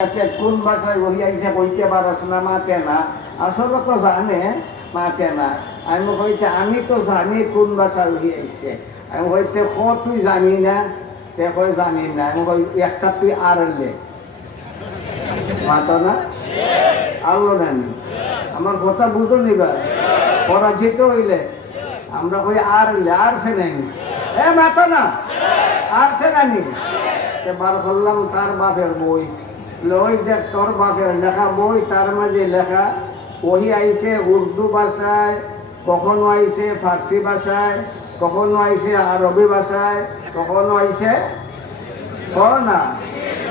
কোন ভাষায় ওহি আইসে কইতে পারস না মাতে না, আসলে তো জানে মাতে না। আমি কইতে আমি তো জানি কোন ভাষায় ওহি আইসে। আমি কইতে তুই জানি না, তে কই জানি না। আমি কই একটা তুই আর লে মাতো না আরলো নানি, আমার কথা বুঝো নিবা। পরাজিত হইলে আমরা কই আর লে, আর সে নাই মাতো না, আর সে নানি। বার করলাম তার বাপের বই, লই যে তোর বাপের লেখা বই, তার মাঝে লেখা ওহি আইছে উর্দু ভাষায়, কখনো আইছে ফার্সি ভাষায়, কখনো আইছে আরবি ভাষায়, কখনো আইছে না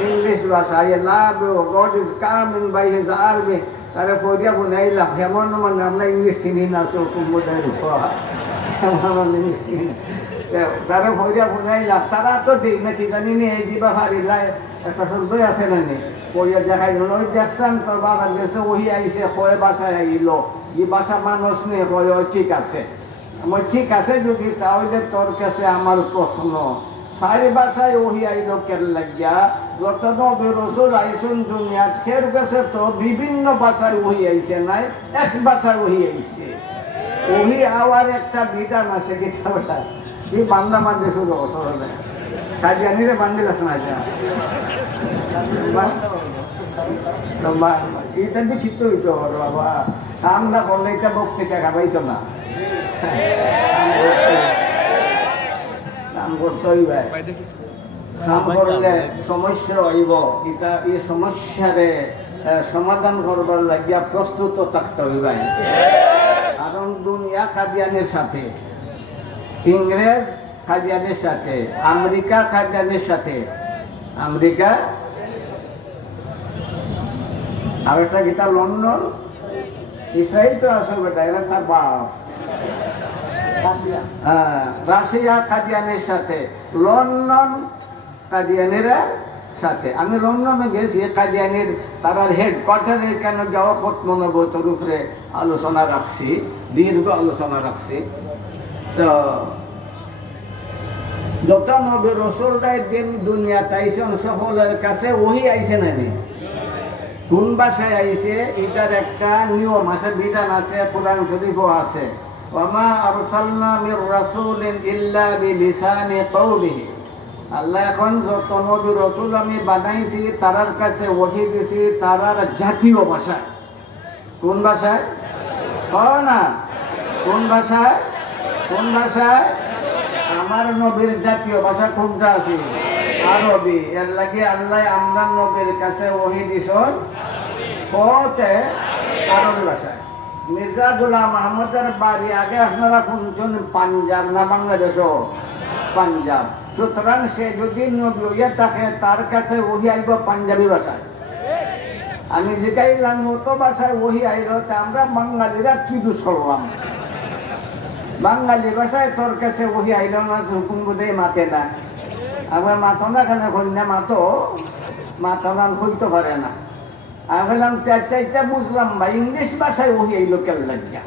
ইংলিশ ভাষায়। Love god is coming by his army. তারে ফরিয়া বুনাইলাম হেমন মানে আমরা ইংলিশ চিনি না, বোঝাই হেমন ইংলিশ চিনি। তারা ফরিয়া বুঝাইলাম, তারা তো দিই নাকি জানি নি এই দিবা হারিলাই একটা শব্দই আছে না নি কইয়া দেখাই ওই দেখছেন তোর বাবা দেশে ওহি আইসে কয়ে বাসায় আইল, এই বাসা মানুষ নেই কয়ে ঠিক আছে। আমার ঠিক আছে যদি, তাহলে তোর কাছে আমার প্রশ্ন, সারি বাসায় ওহি আইল কেন লাগিয়া? যত নবী রাসূল আইসুন দুনিয়াত খের গেছে তো বিভিন্ন ভাষায় ওহি আইসে নাই, এক ভাষায় ওহি আইসে। ওহি আওয়ার একটা বিধান আছে, কিতাবটা এই বান্দা বান্ধে শুরু সরলে কাজিয়ানিরে বান্দিল আছে না এইটা দিয়ে ঠিক হইতো বাবা। কাম না করলে এটা বক্তৃতা খাবাইতো না, কাম করতেই ভাই। কাম করলে সমস্যা হইব, এটা এই সমস্যারে সমাধান করবার লাগিয়া প্রস্তুত থাকতে হইবে। কারণ দুনিয়া কাদিয়ানের সাথে, ইংরেজ কাদিয়ানের সাথে, আমেরিকা কাদিয়ানের সাথে, আমেরিকা আর একটা গীতা লন্ডন, ইসরায়েল তো আসল বেটা, এরা তার বাপ। রাশিয়া কাদিয়ানের সাথে, লন্ডন কাদিয়ানের সাথে। আমি লন্ডনে গেছি, কাদিয়ানির তারার হেডকোয়ার্টারে কেন যাওয়া খতমনবতর উপরে আলোচনা রাখছি, দীর্ঘ আলোচনা রাখছি। তো যত নবী রাসূলদের দিন দুনিয়া তাইছেন সকলের কাছে ওহি আইছে না নি, কোন ভাষায় আইছে এটার একটা নিয়ম আছে, বিধান আছে, কোরআন শরীফও আছে। ওয়ামা আরসালনা মির রাসূলিন ইল্লা বিলিসানি কওমিহি। আল্লাহ এখন যত নবী রাসূল আমি বানাইছি তারার কাছে ওহি দিছি তারার জাতীয় ভাষায়। কোন ভাষায়? না কোন ভাষায়? কোন ভাষায়? আমার নবীর জাতীয় ভাষা কোনটা আছে? আরবি। এর লাগে আল্লাহ আমরা নবীর কাছে ওহি দিছেন কোতে আরবি ভাষায়। মির্জা গোলাম আহমদের বাড়ি আগে আপনারা শুনছেন পাঞ্জাব না বাংলাদেশও? পাঞ্জাব। সুতরাং সে যদি নবী হইয়া থাকে তার কাছে ওহি আইব পাঞ্জাবি ভাষায়। আমি জিগাইলাম মতো ভাষায় ওহি আইল, আমরা বাঙালিরা কি দোষ করলাম? বাঙালি ভাষায় তোর কাছে ওহি আইল না, হুকুম বোধে মাতে না। আমার মাতো না কেন করি না, মাতো না হইতে পারে না। আমি বললাম চাইটা বুঝলাম ভাই, ইংলিশ ভাষায় ওহি আইল কেন লাগিয়া?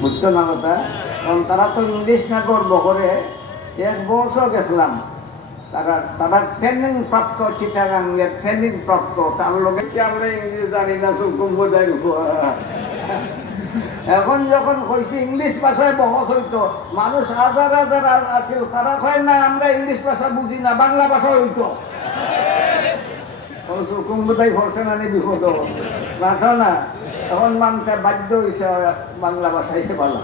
বুঝতো না কথা, কারণ তারা তো ইংলিশ না গর্ব করে। এক বছর গেছিলাম, তারা ট্রেনিং প্রাপ্ত, চিটাগাঙ্গের ট্রেনিং প্রাপ্ত, তার লোকে আমরা ইংলিশ জানি না, হুকুম বোঝাই। এখন যখন কইছি ইংলিশ ভাষায় বহত হইতো, মানুষ হাজার হাজার আছিল, তারা কয় না আমরা ইংলিশ ভাষা বুঝি না, বাংলা ভাষা হইতো। কুম্বুদাই ফরছে না বিপদ রাখো না, তখন মানতে বাধ্য হয়েছে বাংলা ভাষায় বলা,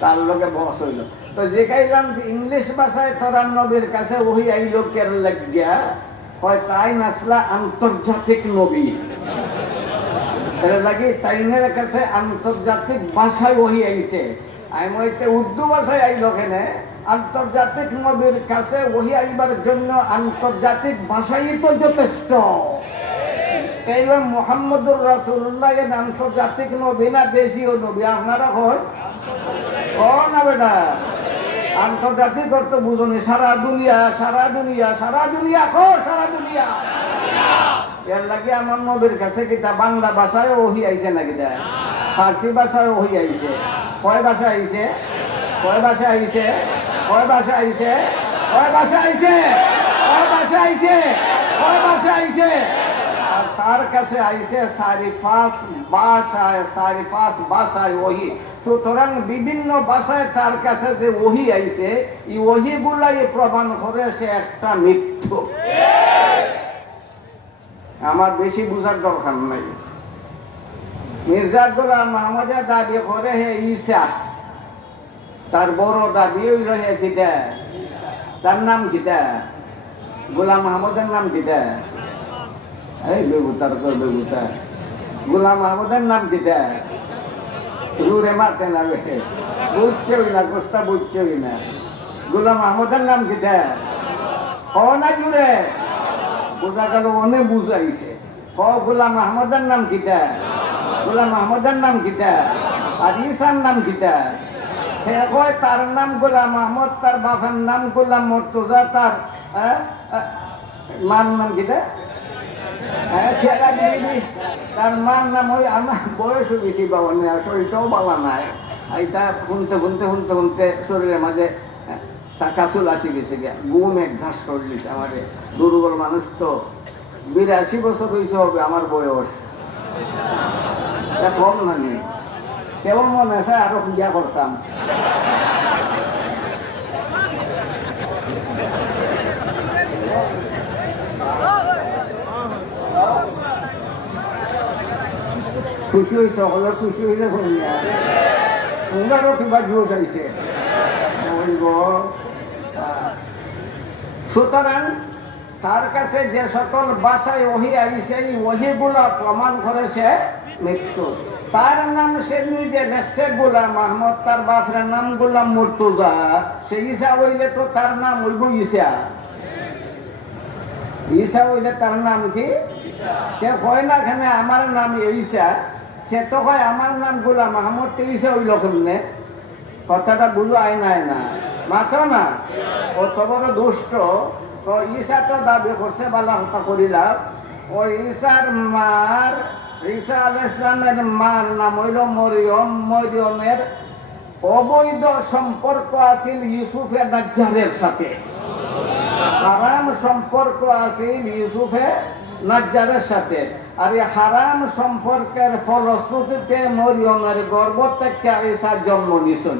তার লোকে বহস হইল। তো যে কাইলাম যে ইংলিশ ভাষায় তোরা নবীর কাছে ওহি আইল কেন লাগিয়া? হয় তাই নাসলা আন্তর্জাতিক নবী, লাগে তাইনের কাছে আন্তর্জাতিক ভাষায় ওহি আইছে। আমি হইতে উর্দু ভাষায় আইল কেনে? আন্তর্জাতিক নবীর কাছে ওহি আইবার জন্য আন্তর্জাতিক ভাষাই তো যথেষ্ট। তাইলে মুহাম্মদুর রাসূলুল্লাহ এর আন্তর্জাতিক নবী না দেশীয় নবী? আপনারা কন না বেটা, আন্তর্জাতিক অর্থ বুঝনি, সারা দুনিয়া, সারা দুনিয়া, সারা দুনিয়া, সারা দুনিয়া। এর লাগে আমার নবীর কাছে কিতা বাংলা ভাষায় ওহি আইছে নাকি? ফার্সি ভাষায় ওহি আইছে। কয় ভাষা আইছে? কয় ভাষা আইছে? কয় ভাষা আইছে? কয় ভাষা আইছে? কয় ভাষা আইছে? কয় ভাষা আইছে? তার কাছে আইছে 5.5 ভাষায়, 5.5 ভাষায় ওহি। সুতরাং বিভিন্ন ভাষায় তার কাছে যে ওহি আইছে, এই ওহিগুলাই প্রমাণ করে সে একটা মিথ্যু। আমার বেশি বুঝার দরকার নাই। মির্জা গোলাম আহমদের দাবি করে হে ঈসা, তার বড় দাবি হইল হে কিতা, তার নাম কিতা, গোলাম আহমদের নাম কিতা, এই বেগুতার তো বেগুতা, গোলাম আহমদের নাম কিতা, রুরে মারতে না, বুঝছেই না, গোস্তা বুঝছেই না। গোলাম আহমদের নাম কিতা, ও না জুড়ে বোঝা গেল, অনেক বুঝাইছে। ক গোলাম আহমদের নাম কিতা, গোলাম আহমদের নাম কিতা, আর ঈসার নাম কিতা। সে কয় তার নাম গোলাম আহমদ, তার বাপের নাম গোলাম মুর্তজা, তার মার নাম কিতা, তার মার নাম ওই। আমার বয়সও বেশি বাবা নেই, আর শরীরটাও বালা নাই। এইটা শুনতে শুনতে শুনতে শুনতে শরীরের মাঝে তার কাছুল আসি গেছে গিয়া, গুম এক ঘাস করলিস। আমাদের দুর্বল মানুষ তো, 82 বছর হয়েছে হবে আমার বয়স, কম না নেই। কেমন মনে আছে আরো পূজা করতাম। খুশি হয়েছে, সকলের খুশি হইলে শুনিয়া তোমরাও কিংবা জোশ আইছে। সুতরাং তার কাছে যে সকল ভাষায় ওহি আইছে, এই ওহিগুলা প্রমাণ করেছে মৃত্যু। তার নাম সে নিজে লেখছে গোলাম আহমদ, তার বাপের নাম গোলাম মুর্তজা। সে ঈসা হইলে তো তার নাম হইব ঈসা। ঈসা হইলে তার নাম কি? সে কয় না এখানে আমার নাম ঈসা, সে তো কয় আমার নাম গোলাম আহমদ। ঈসা হইল কেমনে? কথাটা বুঝো আয় নাই না, মাত্র না অত বড় দুষ্ট। তো ঈসা তো দাবি করছে, বালা কথা করিলাম। ওই ঈসার মার, ঈসা আলাইহিস সালামের মার নাম হইল মরিয়ম। মরিয়মের অবৈধ সম্পর্ক আছিল ইউসুফে নাজ্জারের সাথে, হারাম সম্পর্ক আছিল ইউসুফে নাজ্জারের সাথে। আর এই হারাম সম্পর্কের ফলশ্রুতিতে মরিয়মের গর্ভ থেকে ঈসা জন্ম নিছেন।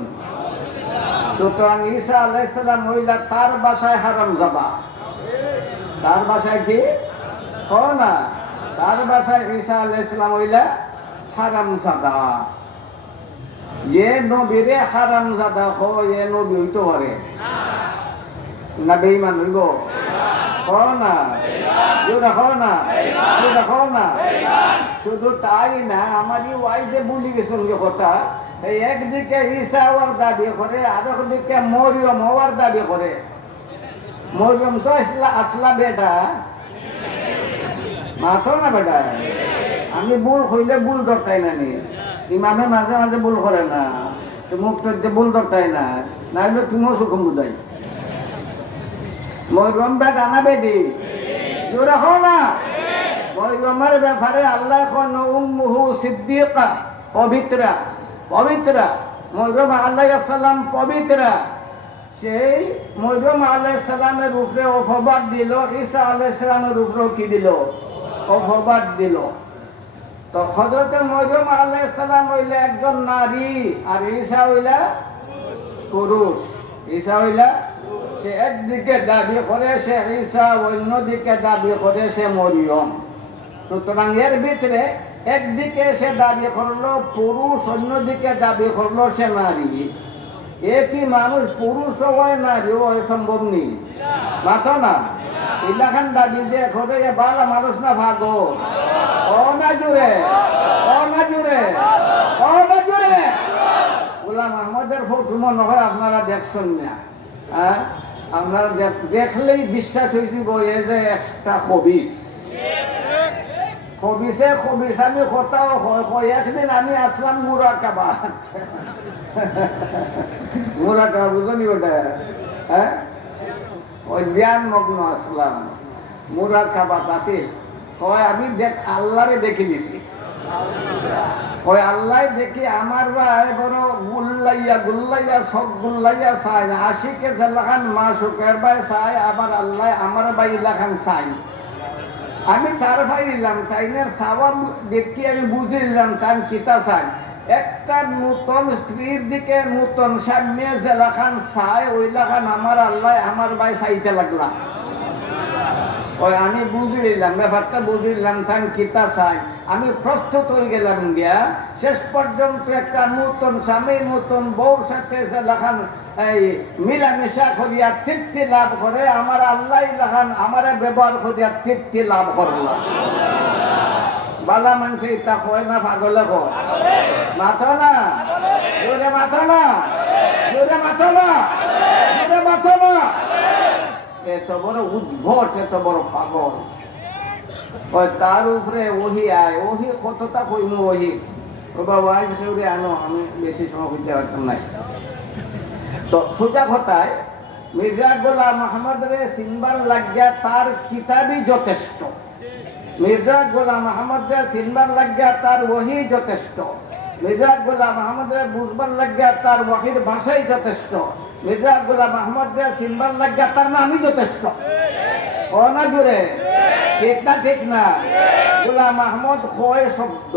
সুতরাং ঈসা আলাইহিস সালাম হইলা তার বাসায় হারাম যাবা। তার বাসায় কি না, তার বাসায় ঈসা আলাইহিস সালাম হইলা হারাম জাদা। যে নবীরে হারাম জাদা হয়, এ নবী হইতে পারে না? বেঈমান হইব না? শুধু তাই না, আমারই ওয়াইজে বলি গেছেন কথা। একদিকে ঈসা হওয়ার দাবি করে, আর একদিকে মরিয়ম হওয়ার দাবি করে। মরিয়ম তো আসলা বেটা, মাথো না বেটা। আমি ভুল হইলে ভুল দরকার না নি, ইমামে মাঝে মাঝে ভুল করে না, মুখ তো ভুল দরকার না, না হলে তুমিও সুখম বুঝাই। মরিয়ম বেটা না বেটি, জোরে হও না। মরিয়মের ব্যাপারে আল্লাহ কোন উম্মুহু সিদ্দিকা, পবিত্রা, পবিত্রা। মরিয়ম আলাইহিস সালাম পবিত্রা। সেই মরিয়ম আলাইহিস সালামের উপরে অপবাদ দিল, ঈসা আলাইহিস সালামের উপরেও কি দিল? অপবাদ দিল। তো হযরতে মরিয়ম আলাইহিস সালাম হইলে একজন নারী, আর ঈসা হইলা পুরুষ। ঈসা হইলা, সে একদিকে দাবি করে সে ঈসা, অন্যদিকে দাবি করে সে মরিয়ম। সুতরাং এর ভিতরে একদিকে সে দাবি করলো পুরুষ, অন্যদিকে দাবি করলো সে নারী। একই মানুষ পুরুষ হয়, নারীও হয়, সম্ভব নেই। মাথো না ইলাখান দাবি যে করে বালা মানুষ না ভাগো। ও না জুড়ে, ও না জুড়ে, ও না জুড়ে। গোলাম আহমদের ফটো মনে হয় আপনারা দেখছেন না? আপনারা দেখলেই বিশ্বাস হয়ে যাব যে একটা খবিস। খবিসে খবিস। আমি কোথাও একদিন আমি আসলাম মুরাকাবা। মুরাকাবা বুঝলি ওটা? হ্যাঁ, ওই ধ্যান মগ্ন আসলাম, মুরাকাবাত আছি। হয় আমি আল্লাহরে দেখে নিছি। ওই আল্লাহ দেখি আমার ভাই বড় গুল্লাইয়া গুল্লাইয়া সব গুল্লাইয়া চাই। আশিকে লাখান মাসুকের ভাই চাই, আবার আল্লাহ আমার ভাই লাখান চাই। আমি তার ভাই নিলাম তাইনের সাবাব দেখি আমি বুঝে নিলাম তার কিতা চাই একটা নূতন স্ত্রীর দিকে নূতন সামনে জেলাখান চাই ওই লাখান আমার আল্লাহ আমার ভাই চাইতে লাগলাম ওই আমি বুঝে নিলাম ব্যাপারটা বুঝে নিলাম তার কিতা চাই আমি প্রস্তুত হয়ে গেলাম গিয়া শেষ পর্যন্ত একটা নূতন স্বামী নূতন বউর সাথে জেলাখান এই মিলামিশা করিয়া তৃপ্তি লাভ করে আমার আল্লাহ লাখান আমার ব্যবহার করিয়া তৃপ্তি লাভ করলো বালা মানুষ ইতা কয় না পাগলে কয় মাথো না জোরে মাথো না জোরে মাথো না জোরে মাথো না এত বড় উদ্ভট এত বড় পাগল ওই তার উপরে ওহি আয় ওহি কতটা কইমু ওহি ও বাবা আইসে আনো আমি বেশি সময় হইতে পারতাম নাই তো সোজা কথায় মির্জা গোলাম আহমদ রে সিনবার লাগিয়া তার কিতাবই যথেষ্ট মির্জা গোলাম আহমদ রে সিনবার লাগিয়া তার ওহি যথেষ্ট মির্জা গোলাম আহমদ রে বুঝবার লাগিয়া তার ওহির ভাষাই যথেষ্ট মির্জা গোলাম আহমদ রে সিনবার লাগিয়া তার নামই যথেষ্ট ও না জুড়ে ঠিক না ঠিক না গোলাম আহমদ কয় শব্দ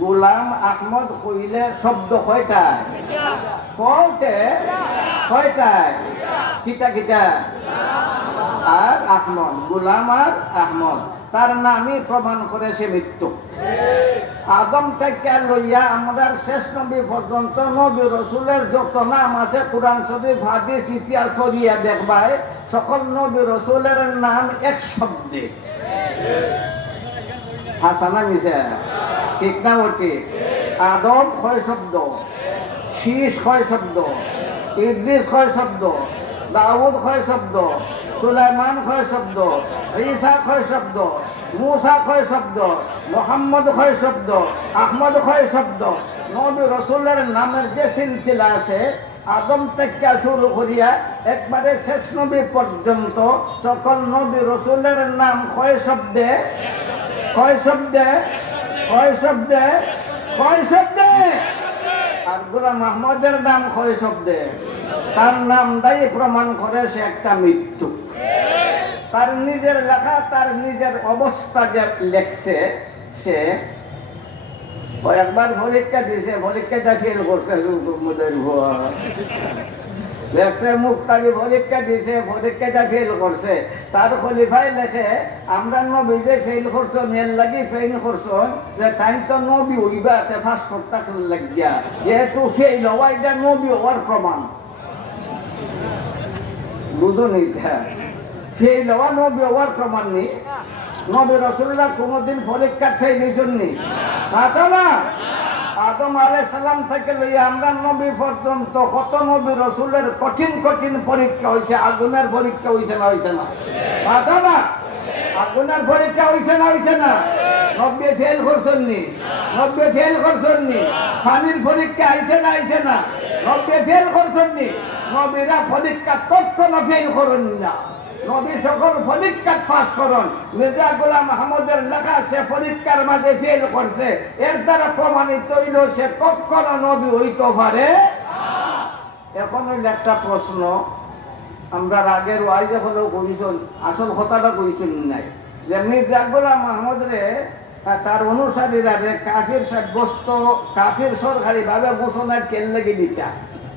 গোলাম আহমদ কইলে শব্দ কয়টায় কয়তে কয়টায় কিতা কিতা আর আহমদ গোলাম আর আহমদ তার নামই প্রমাণ করে সে মৃত্যু আদম থেকে লইয়া আমরা শেষ নবী পর্যন্ত নবী রসুলের যত নাম আছে কোরআন শরীফ হাদিস ইতিহাস করিয়া দেখবাই সকল নবী রসুলের নাম এক শব্দে হাসানা মিশে ঠিক না ওটি আদম কয় শব্দ শীষ কয় শব্দ ইদ্রিস কয় শব্দ দাউদ কয় শব্দ সুলাইমান কয় শব্দ ঈসা কয় শব্দ মুসা কয় শব্দ মোহাম্মদ কয় শব্দ আহমদ কয় শব্দ নবী রসুলের নামের যে সিলসিলা আছে আদম থেকে শুরু করিয়া একবারে শেষ নবী পর্যন্ত সকল নবী রসুলের নাম কয় শব্দে কয় শব্দে কয় শব্দে কয় শব্দে আর গোলাম আহমদের নাম কয় শব্দে তার নামটাই প্রমাণ করে সে একটা মৃত্যু তার নিজের লেখা তার নিজের অবস্থা যে লেখছে সে একবার পরীক্ষা দিছে পরীক্ষাটা ফেল করছে লেখছে মুক্তারি পরীক্ষা দিছে পরীক্ষাটা ফেল করছে তার খলিফাই লেখে আমরা নবী যে ফেল করছো মেল লাগি ফেল করছো যে তাই তো নবী হইবা ফার্স্ট করতে লাগিয়া যেহেতু ফেল হওয়া এটা নবী হওয়ার প্রমাণ বুঝুন ফেল হওয়া নবী হওয়ার প্রমাণ নেই নবী রসুল্লাহ কোনোদিন পরীক্ষা ফেল হয়েছেন নি না আদম আলাইহিস সালাম থেকে লইয়া আমরা নবী পর্যন্ত কত নবী রসুলের কঠিন কঠিন পরীক্ষা হয়েছে আগুনের পরীক্ষা হয়েছে না হয়েছে না না আগুনের পরীক্ষা হয়েছে না হয়েছে না নব্বে ফেল করছেন নি নব্বে ফেল করছেন নি পানির পরীক্ষা আইছে না আইছে না নব্বে ফেল করছেন নি নবীরা পরীক্ষা কখনো ফেল করেন না নবী সকল পরীক্ষা পাস করুন মির্জা গোলাম আহমদের লেখা সে পরীক্ষার মাঝে ফেল করছে এর দ্বারা প্রমাণিত হইল সে কখনো নবী হইতে পারে এখন হইল একটা প্রশ্ন আমরা আগের ওয়াইজে হলেও কইছেন আসল কথাটা কইছেন নাই যে মির্জা গোলাম আহমদ রে তার অনুসারীরা রে কাফির সাব্যস্ত কাফির সরকারি ভাবে ঘোষণা কেন লেগে দিতা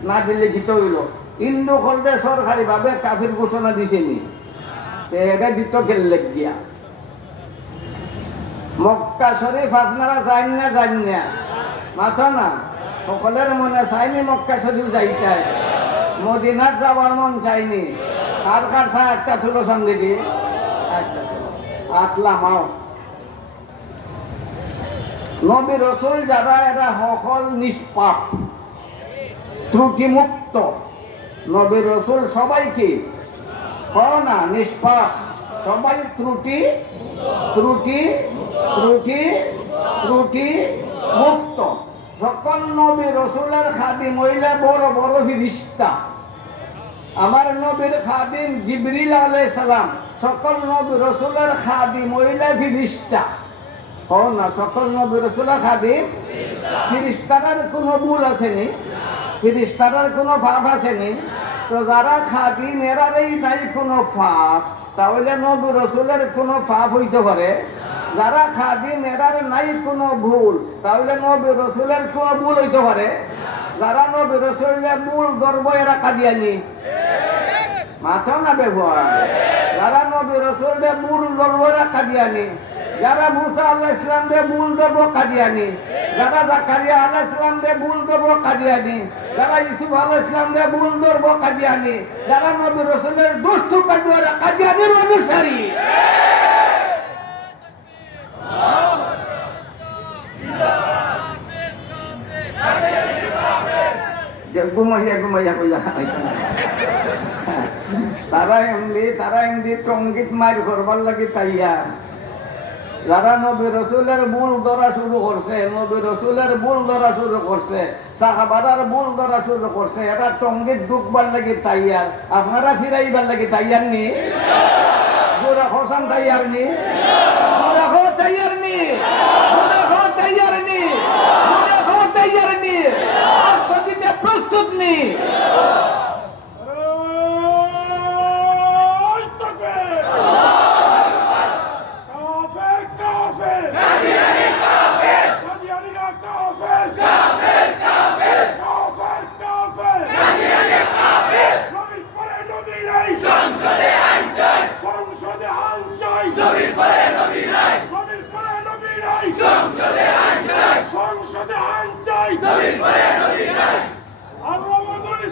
না দিলে গীত হইল হিন্দু খন্ডে সরকারি ভাবে কাফির ঘোষণা দিছেনি এটা দিত কেন লেগ গিয়া মক্কা শরীফ আপনারা যান না মাথা না সকলের মনে চাইনি মক্কা শরীফ যাইতে মদিনার যাওয়ার মন চাইনি কার কার চা একটা থুলো সঙ্গে দিয়ে আটলামাও নবী রসুল যারা এরা সকল নিষ্পাপ ত্রুটিমুক্ত নবী রসুল সবাইকে না নিষ্পাপ সবাই ত্রুটি ত্রুটি ত্রুটি ত্রুটি মুক্ত সকল নবী রসুলের খাদিম হইলে বড় বড় ফিরিস্তা আমার নবীর খাদিম জিবরিল আলাইহিস সালাম সকল নবী রসুলের খাদিম হইলে ফিরিস্তা না সকল নবী রসুলের খাদিম ফিরিস্তার কোনো ভুল আসেনি ফিরিস্তার কোনো পাপ আসেনি তো যারা খাদিম এরারই নাই কোনো পাপ তাহলে নবী রসুলের কোনো পাপ হইতে পারে? যারা খাদিম এরার নাই কোনো ভুল, তাহলে নবী রসুলের কোনো ভুল হইতে পারে? যারা নবী রসুলের মূল গর্ব এরা কাদিয়ানি, মাথা না ব্যবহার। যারা নবী রসুলের মূল গর্ব এরা কাদিয়ানি, যারা মুসা আল্লাহ ইসলাম রে মূল গর্ব কাদিয়ানি, যারা জাকারিয়া আল্লাহ ইসলাম রে মূল গর্ব কাদিয়ানি, যারা ইউসুফ আল্লাহ ইসলাম রে মূল গর্ব কাদিয়ানি, যারা নবী রসুলের দুষ্টু কাটুয়ারা কাদিয়ানির অনুসারী। ঘুমাইয়া ঘুমাইয়া কইয়া তারা এমনি টঙ্গিত মার করবার লাগে তাইয়া। যারা নবী রসুলের মূল ধরা শুরু করছে, নবী রসুলের মূল ধরা শুরু করছে, সাহাবারার মূল ধরা শুরু করছে, এরা টঙ্গিত ঢুকবার লাগে তাইয়ার। আপনারা ফিরাইবার লাগে তাইয়ার নি? জোরা হোসান তাইয়ার নি? জোরা হো তাইয়ার নি? জোরা হো তাইয়ার নি? জোরা হো তাইয়ার নি? আর কবিতে প্রস্তুত নি?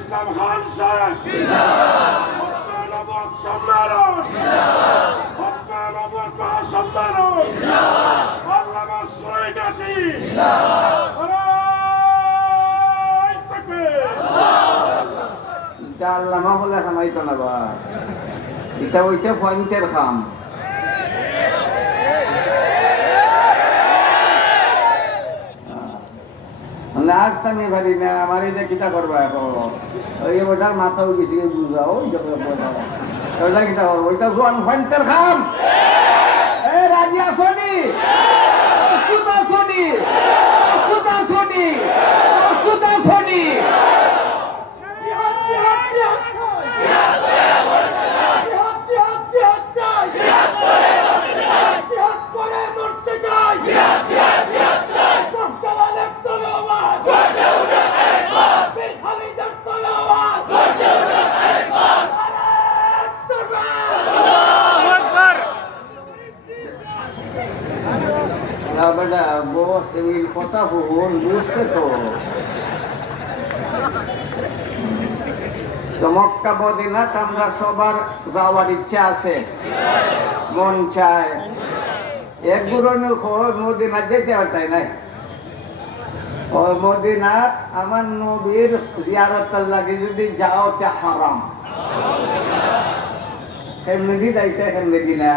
ইসলাম খান সাহেব সম্মেলন মহাসম্মেলন আল্লামা সৈয়দাতি এটা আল্লামা বলে খামাইতো না বা, এটা ওইটা পয়েন্টের খাম। আর তামি পারি না, আমার এটা কিতা করবা এখন? ওই ওটার মাথা উঠেছি বুঝাও, ওইটা কিতা করবো? ওইটা জোয়ান পয়েন্টের খাম। রাজি আসনি? প্রস্তুত আসনি? প্রস্তুত আসনি? প্রস্তুত আসনি? বেটা বস কথা বল, বুঝতে তো মক্কা মদিনা আমরা সবার যাওয়ার ইচ্ছা আছে, মন চায়। এক বুড়ো মদিনা যেতে পারতাই নাই। ও মদিনা আমার নবীর জিয়ারতের লাগে যদি যাও তে হারাম। এমনি যাইতে এমনি না,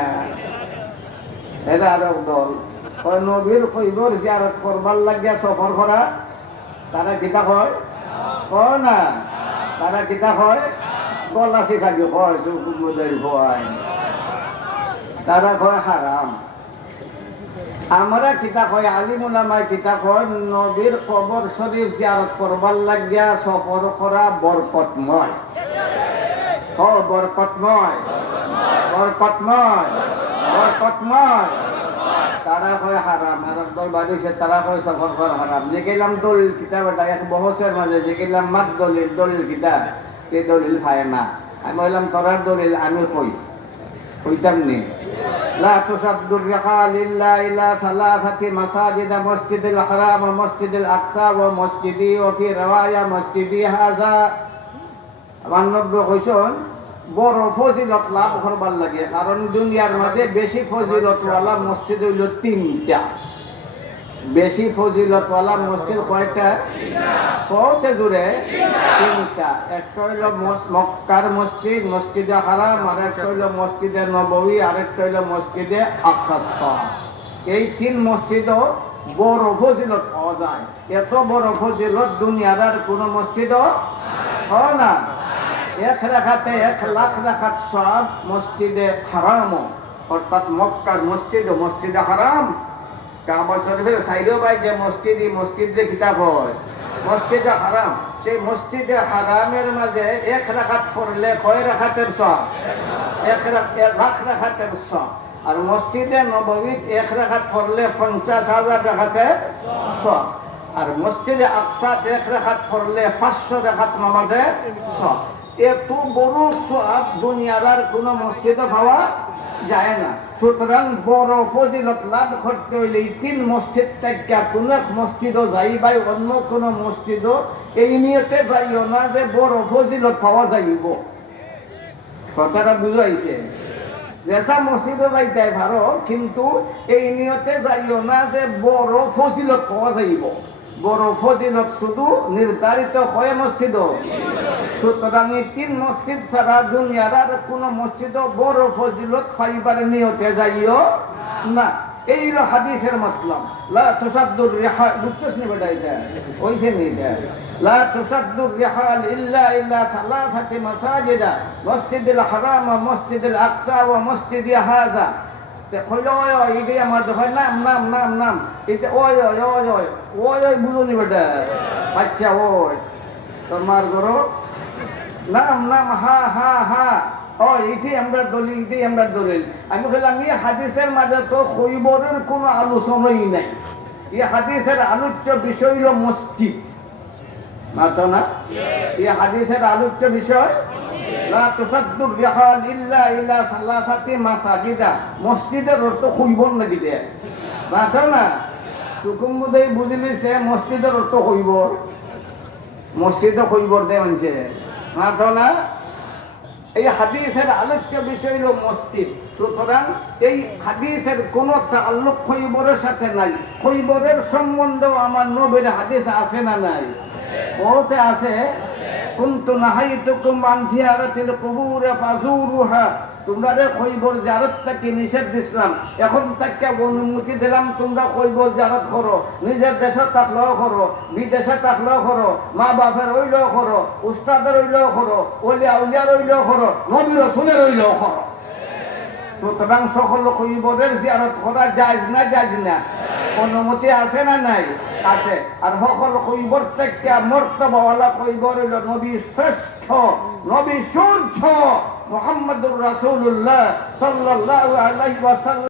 এরা আরব দল নবীর কইবর জিয়ারত করবার লাগিয়া সফর করা, তারা কিতা হয় কয় না, তারা কিতা হয় গলাসি থাকি হয়, সুকুমদের হয়, তারা কয় হারাম। আমরা কিতা কয় আলিমুলামায় কিতা কয় নবীর কবর শরীফ জিয়ারত করবার লাগিয়া সফর করা বরকতময়। বরকতময়, বরকতময়, বরকতময়। তারা হয় হারাম, আরব দল বাড়িছে, তারা হয় সফর করা হারাম। যে গেলাম দলিল কিতাব এটা এক বহসের মাঝে যে গেলাম মাত দলিল দলিল কিতাব, কে দলিল খায় না। আমি বললাম তোরার দলিল আমি কইতাম নি। লা তুসাদ্দুর রিহাল ইল্লা ইলা সালাসাতি মাসাজিদ, মসজিদুল হারাম ওয়া মসজিদুল আকসা ওয়া মসজিদি ওয়া ফি রাওয়ায়া মসজিদি হাযা। আমার নবী কইছেন বড় ফজিলত লাভ করবার লাগে, কারণ দুনিয়ার মাঝে বেশি ফজিলতওয়ালা মসজিদ হইল তিনটা। বেশি ফজিলতওয়ালা মসজিদ কয়টা? কত জুড়ে? তিনটা। একটা হইল মক্কার মসজিদ, মসজিদে হারাম, আর একটা হইল মসজিদে নববী, আরেকটা হইল মসজিদে আকসা। এই তিন মসজিদও বড় ফজিলত পাওয়া যায়। এত বড় ফজিলত দুনিয়ার আর কোন মসজিদও হয় না। এক রাখাতে 1,00,000 রাখাত সব মসজিদে হারাম, অর্থাৎ মক্কার মসজিদ ও মসজিদে হারাম। কাবা শরীফের সাইডেও ভাই যে মসজিদে কিতাব হয় মসজিদে হারাম, সেই মসজিদে হারামের মাঝে 1 রাখাত পড়লে কয় রাখাতের সব? এক লাখ রাখাতের সব। আর মসজিদে নববীত এক রাখাত পড়লে 50,000 রাখাতের সব। আর মসজিদে আকসাত এক রাখাত পড়লে 500 রাখাত নামাজের সব। এত বড় সব দুনিয়ার আর কোনো মসজিদে পাওয়া যায় না। সুতরাং বড় ফজিলত লাভ করতে হইলে এই 3 মসজিদ থেকে কোন এক মসজিদও যাইবাই, অন্য কোন মসজিদও এই নিয়তে যাইও না যে বড় ফজিলত পাওয়া যাইব। কথাটা বুঝাইছে? যেসা মসজিদও যাইতে পারো, কিন্তু এই নিয়তে যাইও না যে বড় ফজিলত পাওয়া যাইব। বড় ফজিলত শুধু নির্ধারিত হয় মসজিদ। সুতরাং এই 3 মসজিদ ছাড়া দুনিয়ার আর কোন মসজিদ বড় ফজিলত পাইবার নিয়তে যাইও না। এই হলো হাদিসের মতলব। লা তুসাদ্দুর রিহাল, বুঝছস নি বেটা? এটা ওইছে নি এটা। লা তুসাদ্দুর রিহাল ইল্লা সালাসাতি মাসাজিদা, মসজিদুল হারাম, মসজিদুল আকসা ওয়া মসজিদি হাযা। তে কইলো ওই ইগে আমার দেখো নাম এটা ওই বুঝুনি বেটা। আচ্ছা ওই তোমার গরো নাম হা এটাই আমরা দলিল। আমি বললাম এই হাদিসের মাঝে তো খৈবরের কোনো আলোচনাই নাই। এই হাদিসের আলোচ্য বিষয় হলো মসজিদ, মাতো না? এই হাদিসের আলোচ্য বিষয় লা তুসাদ্দুর রিহাল ইল্লা সালাসাতি মাসাজিদা। মসজিদের অর্থ খৈবর নাকি দে, মাতো না? তুকুমুদেই বুঝিলিছে মসজিদের অর্থ খৈবর। মসজিদে খৈবর দে মানছে, মাতো না? এই হাদিসের আলোচ্য বিষয় হলো মসজিদ। সুতরাং এই হাদিসের কোন তাআল্লুক খৈবরের সাথে নাই। খৈবরের সম্বন্ধেও আমার নবীর হাদিস আছে না নাই? ওতে আছে। কুনতু নাহাইতুকুম আন জিয়ারাতিল কুবুর ফাজুরুহা। তোমরা খৈবর জিয়ারত থেকে নিষেধ দিছিলাম, এখন তাকে অনুমতি দিলাম তোমরা খৈবর জিয়ারত করো। নিজের দেশে থাকলেও করো, বিদেশে থাকলেও করো, মা বাপের হইলেও করো, উস্তাদের হইলেও করো, ওলিয়া উলিয়ার হইলেও করো, নবী রাসূলের হইলেও করো। সুতরাং সকল খৈবরের জিয়ারত করা জায়েজ না? অনুমতি আছে না নাই? আছে। আর সকল খৈবর থেকে মর্তবাওয়ালা খৈবর হইল নবী শ্রেষ্ঠ, নবী সূর্য মুহাম্মদুর রাসূলুল্লাহ সাল্লাল্লাহু আলাইহি ওয়াসাল্লাম।